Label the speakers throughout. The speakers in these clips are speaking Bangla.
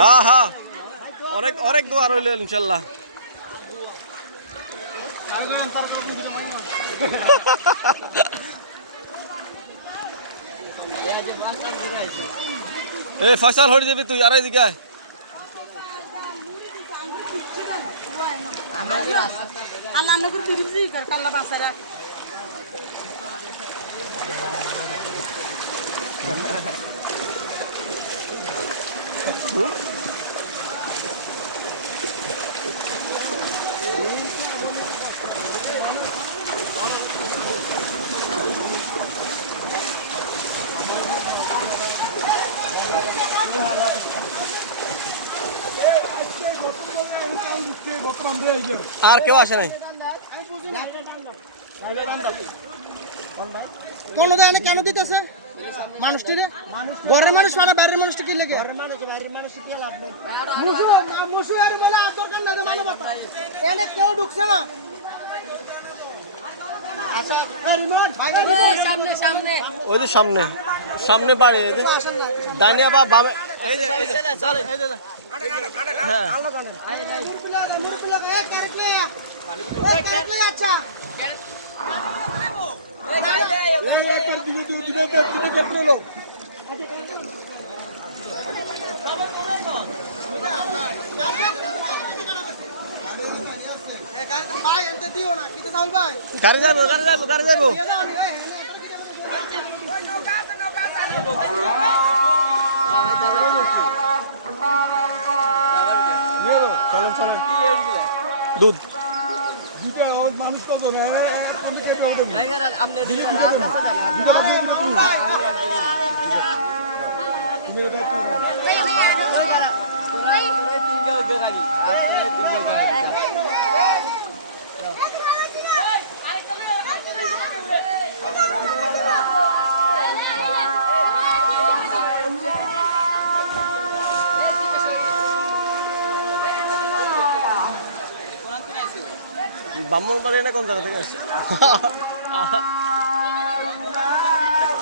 Speaker 1: হ্যাঁ হ্যাঁ। অনেক অনেক দোয়া রইল ইনশাল্লাহ। এ ফসল হয়ে যাবি তুই আড়াই দিকে আয়।
Speaker 2: আল্লাহ নগর পিবিসি কর কাল্লা বাসারা
Speaker 1: আর কেউ আসে নাই।
Speaker 3: কোন দানে কেন দিতেছে? মানুষটিরে? ঘরের মানুষ মানে বাইরের মানুষটি কি লেগে? মুসু মা- মুসু আর বলে আর দরকার নাই রে মানবতা। এনে কেউ ঢুকছে না। আচ্ছা
Speaker 2: সামনে সামনে।
Speaker 1: ওই যে সামনে সামনে বাড়ি ডাইনে বা বামে
Speaker 3: মুরবিলা দা মুরবিলা কা এক কারেক লে এক কারেক লে ভাই এতে দিও না কি দাও ভাই
Speaker 1: গাড়ি যাব? গাড়ি যাব? গাড়ি যাব
Speaker 3: দিয়ে দাও নি এই এনে এটা কি দেবে
Speaker 1: চলেন চলেন। দুধ।
Speaker 4: মানুষ কত না এক পর্যন্ত কে পেয়ে দেবো দিলে দিতে দেবো
Speaker 1: ব্রাহ্মণ বাড়ি না কোন জায়গা থেকে আসছে?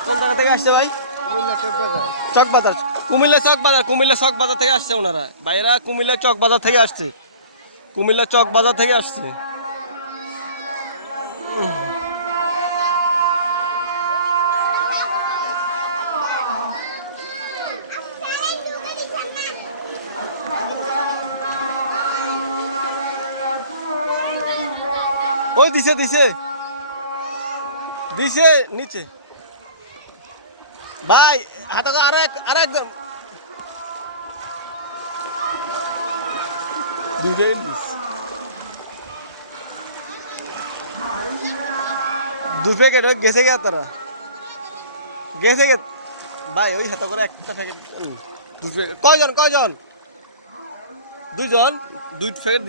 Speaker 1: কোন জায়গা থেকে আসছে ভাই? চক বাজার। কুমিল্লা চক বাজার কুমিল্লা চক বাজার থেকে আসছে ওনারা। ভাইরা কুমিল্লা চক বাজার থেকে আসছে। কুমিল্লা চক বাজার থেকে আসছে। ওই দিছে দিছে দিছে নিচে ভাই হাতকে আর এক আর একদম দুটাই দিস দু প্যাকেট গেছে গে তারা গেছে গে ভাই ওই হাতে করে একটা প্যাকেট দু প্যাকেট কয়জন কয়জন দুইজন দুই প্যাকেট